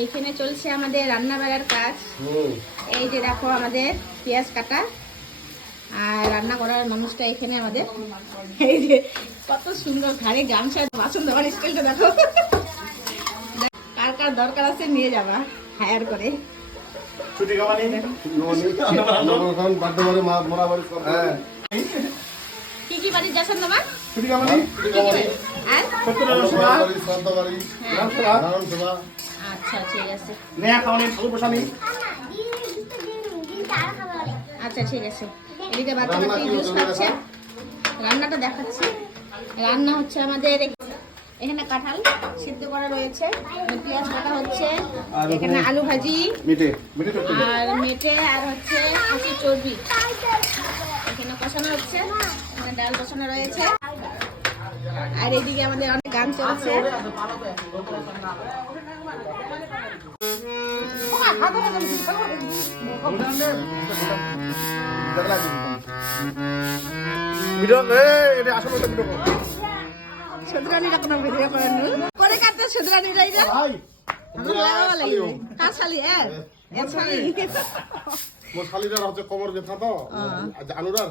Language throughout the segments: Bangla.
এইখানে চলছে আমাদের রান্না বাড়ার কাজ। এই যে দেখো আমাদের পেঁয়াজ কাটা আর রান্না করার মানুষটা এখানে আমাদের। এই যে কত সুন্দর ঘাড়ে গামছা বাসন দেওয়ার স্টাইলটা দেখো। কার কার দরকার আছে নিয়ে যাবা হায়ার করে। কি কি বাড়ি যাচ্ছেন তোমার? আচ্ছা ঠিক আছে, আচ্ছা ঠিক আছে। এদিকে বাচ্চা বাচ্চা জুস খাচ্ছে। রান্নাটা দেখাচ্ছি। রান্না হচ্ছে আমাদের এখানে কাঁঠাল সিদ্ধ করা রয়েছে, পেঁয়াজ কাটা হচ্ছে, এখানে আলু ভাজি আর মেটে আর হচ্ছে খাসির চর্বি এখানে কষানো হচ্ছে, এখানে ডাল কষানো রয়েছে। আর এদিকে আমাদের অনেক গান চলছে। সুদরানিরা কোনো ভিডিও করেন পরে কাটতে সুদরানিরা এটা লাগাবা লাগবে। কার শালি এর শালি মোর শালিদার হচ্ছে কোমর ব্যথা তো আনুরার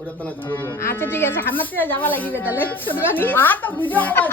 ওটা তো না ঝাড়ু দিও। আচ্ছা ঠিক আছে, আমাতে যাওয়া লাগবে তাহলে সুদরানি। তো ভিডিও করা